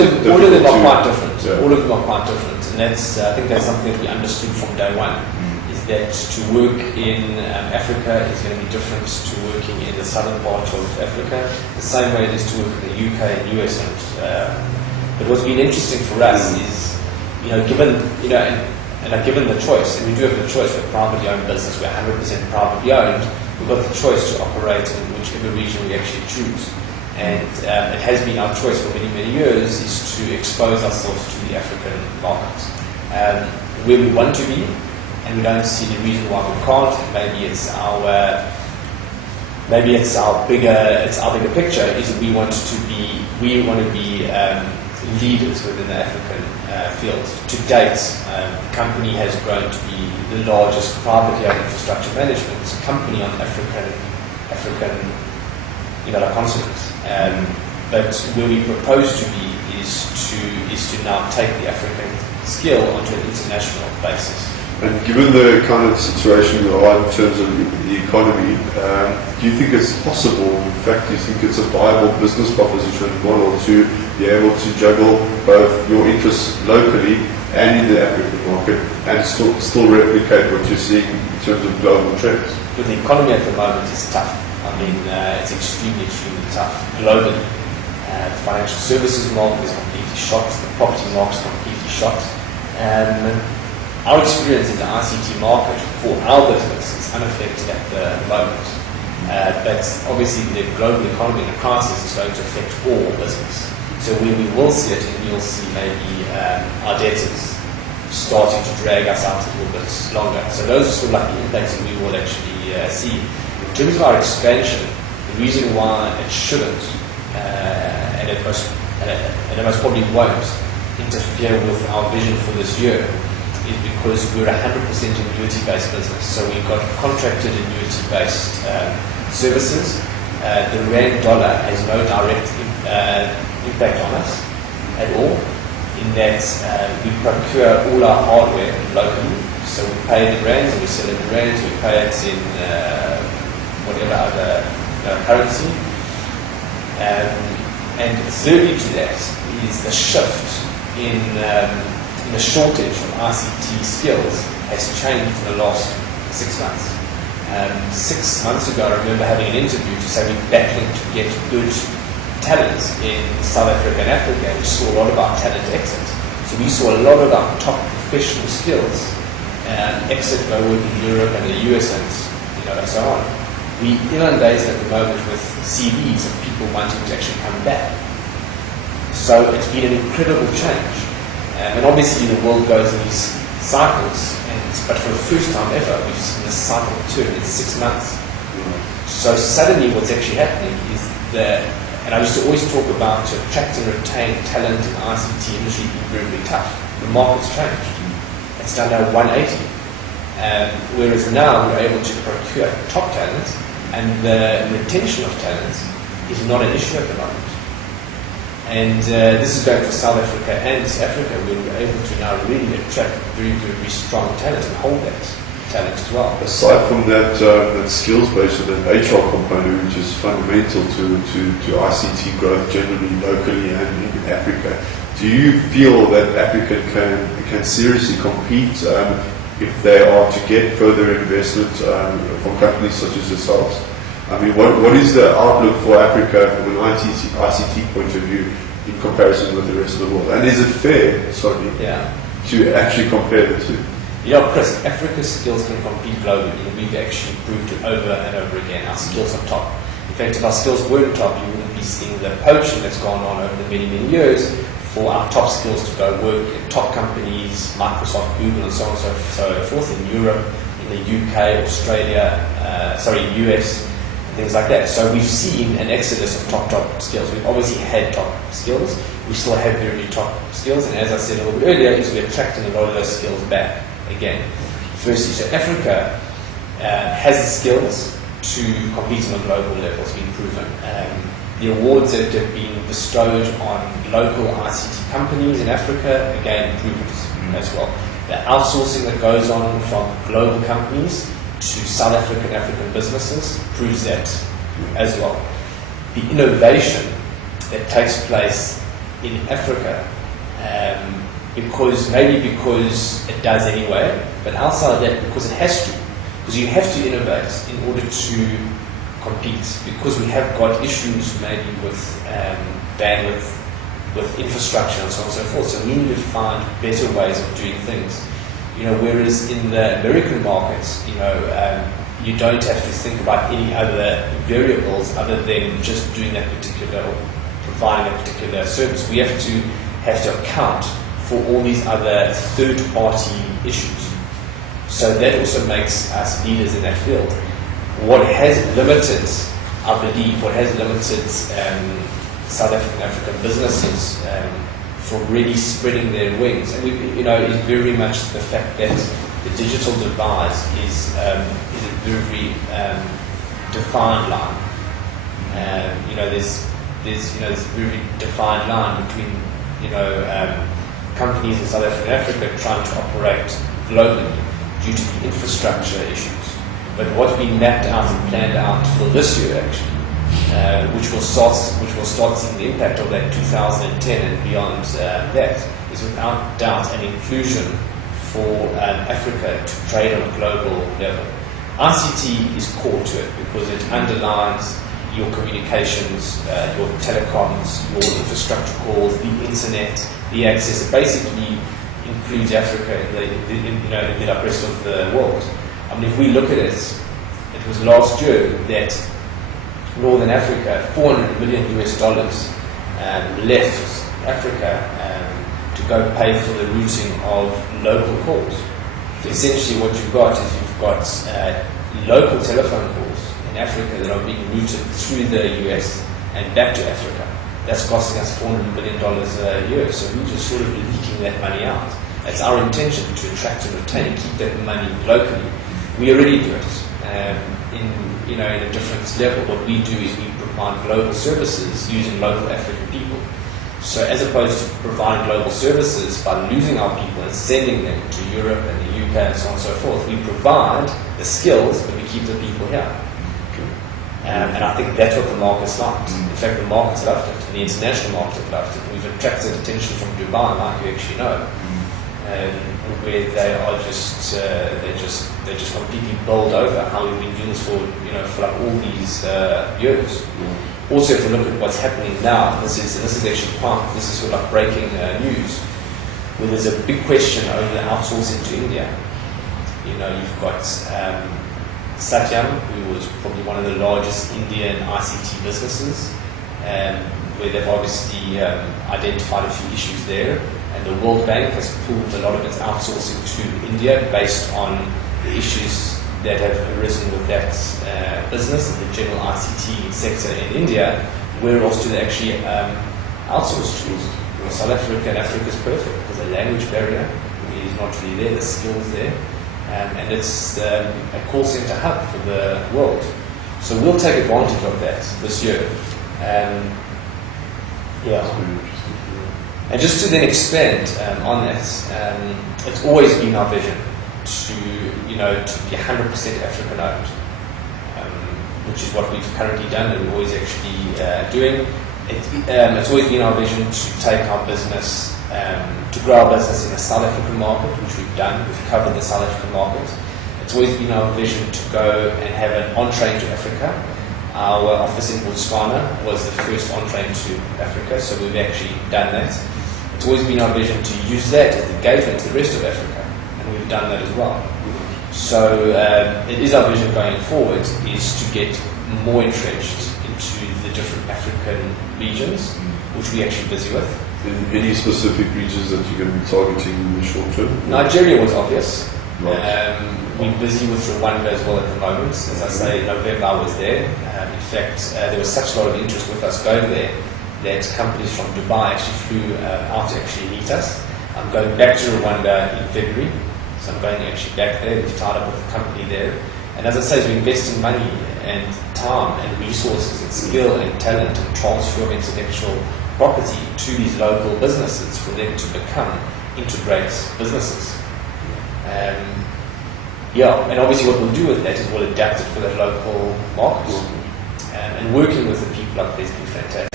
all of them are quite different. Yeah. All of them are quite different, and that's I think that's something that we understood from day one. Is that to work in Africa is going to be different to working in the southern part of Africa, the same way it is to work in the UK and US. But what's been interesting for us is, given given the choice, and we do have the choice. We're a privately owned business. We're 100% privately owned. We've got the choice to operate in whichever region we actually choose. And it has been our choice for many, many years is to expose ourselves to the African market. Where we want to be, and we don't see the reason why we can't. Maybe it's our bigger picture is that we want to be leaders within the African field. To date, the company has grown to be the largest privately owned infrastructure management company on the African continent. But where we propose to be is to now take the African skill onto an international basis. And given the kind of situation we are in terms of the economy, do you think it's possible, in fact, do you think it's a viable business proposition model to be able to juggle both your interests locally and in the African market and still replicate what you're seeing in terms of global trends? But the economy at the moment is tough. I mean, it's extremely tough globally. The financial services market is completely shot. The property market is completely shot. Our experience in the ICT market for our business is unaffected at the moment. But obviously the global economy and the crisis is going to affect all business. So where we will see it, and you'll see maybe our debtors starting to drag us out a little bit longer. So those are sort of like the impacts that we will actually see. In terms of our expansion, the reason why it shouldn't, and it most probably won't, interfere with our vision for this year is because we're 100% annuity-based business. So we've got contracted annuity-based services. The rand dollar has no direct impact on us at all, in that we procure all our hardware locally. So we pay it in rands and we sell it in rands. We pay it in whatever other currency. And thirdly to that is the shift in the shortage of ICT skills has changed in the last 6 months. 6 months ago, I remember having an interview to say we're battling to get good talent in South Africa and Africa, and we saw a lot of our talent exit. So we saw a lot of our top professional skills exit, go work in Europe and the US and so on. We inundate at the moment with CVs of people wanting to actually come back. So it's been an incredible change. And obviously the world goes in these cycles, but for the first time ever, we've seen this cycle turn in 6 months. So suddenly what's actually happening is and I used to always talk about to attract and retain talent in the ICT industry being very, very tough. The market's changed. It's done now 180. Whereas now we're able to procure top talent, and the retention of talent is not an issue at the moment. And this is going for South Africa and Africa, where we're able to now really attract very, very strong talent and hold that talent as well. Aside from that skills base, so that HR component, which is fundamental to ICT growth generally, locally and in Africa, do you feel that Africa can seriously compete if they are to get further investment from companies such as yourselves? I mean, what is the outlook for Africa from an ICT point of view in comparison with the rest of the world? And is it fair, to actually compare the two? Chris, Africa's skills can compete globally, and we've actually proved it over and over again. Our skills are top. In fact, if our skills weren't top, you wouldn't be seeing the poaching that's gone on over the many, many years for our top skills to go work in top companies, Microsoft, Google, and so on and so forth, in Europe, in the UK, Australia, US, and things like that. So we've seen an exodus of top skills. We've obviously had top skills. We still have very top skills, and as I said a little bit earlier, is we're attracting a lot of those skills back again. Firstly, so Africa has the skills to compete on a global level. It's been proven. The awards that have been bestowed on local ICT companies in Africa, again, prove it as well. The outsourcing that goes on from global companies to South African businesses proves that as well. The innovation that takes place in Africa, because it does anyway, but outside that, because it has to. Because you have to innovate in order to compete, because we have got issues maybe with bandwidth, with infrastructure and so on and so forth. So we need to find better ways of doing things. Whereas in the American markets, you don't have to think about any other variables other than just doing that particular or providing a particular service. We have to account for all these other third-party issues. So that also makes us leaders in that field. What has limited, I believe, South African businesses from really spreading their wings, and is very much the fact that the digital divide is a very defined line. There's this very defined line between companies in South Africa trying to operate globally due to the infrastructure issues. But what we mapped out and planned out for this year, actually, which will start seeing the impact of that 2010 and beyond, that is without doubt an inclusion for Africa to trade on a global level. ICT is core to it because it underlines your communications, your telecoms, your infrastructure calls, the internet, the access. It basically includes Africa in the rest of the world. If we look at it, it was last year that Northern Africa, $400 million left Africa to go pay for the routing of local calls. So essentially what you've got is you've got local telephone calls in Africa that are being routed through the US and back to Africa. That's costing us $400 million a year. So we're just sort of leaking that money out. It's our intention to attract and retain and keep that money locally. We already do it in a different level. What we do is we provide global services using local African people. So as opposed to providing global services by losing our people and sending them to Europe and the UK and so on and so forth, we provide the skills, but we keep the people here. And I think that's what the market's liked. In fact, the market's loved it, and the international market loved it. We've attracted attention from Dubai, like you actually know, where they are they're just completely bowled over how we've been doing this for like all these years. Also, if we look at what's happening now, this is actually this is sort of like breaking news, where there's a big question over the outsourcing to India. You've got Satyam, who was probably one of the largest Indian ICT businesses, where they've obviously identified a few issues there. And the World Bank has pulled a lot of its outsourcing to India based on the issues that have arisen with that business and the general ICT sector in India. Where else do they actually outsource to? South Africa, and Africa is perfect because the language barrier is not really there, the skills there, and it's a call center hub for the world. So we'll take advantage of that this year. And just to then expand on that, it's always been our vision to be 100% African owned, which is what we've currently done and we're always actually doing. It's always been our vision to take our business, to grow our business in the South African market, which we've done. We've covered the South African market. It's always been our vision to go and have an entree into Africa. Our office in Botswana was the first entree into Africa, so we've actually done that. It's always been our vision to use that as the gateway to the rest of Africa, and we've done that as well. So it is our vision going forward is to get more entrenched into the different African regions, which we're actually busy with. Any specific regions that you're going to be targeting in the short term? Nigeria was obvious. Right. We're busy with Rwanda as well at the moment. As I say, November I was there. In fact, there was such a lot of interest with us going there that companies from Dubai actually flew out to actually meet us. I'm going back to Rwanda in February, so I'm going actually back there. We've tied up with a company there. And as I say, we're investing money and time and resources and skill and talent and transfer of intellectual property to these local businesses for them to become Integr8 businesses. And obviously what we'll do with that is we'll adapt it for the local market. And working with the people up there has been fantastic.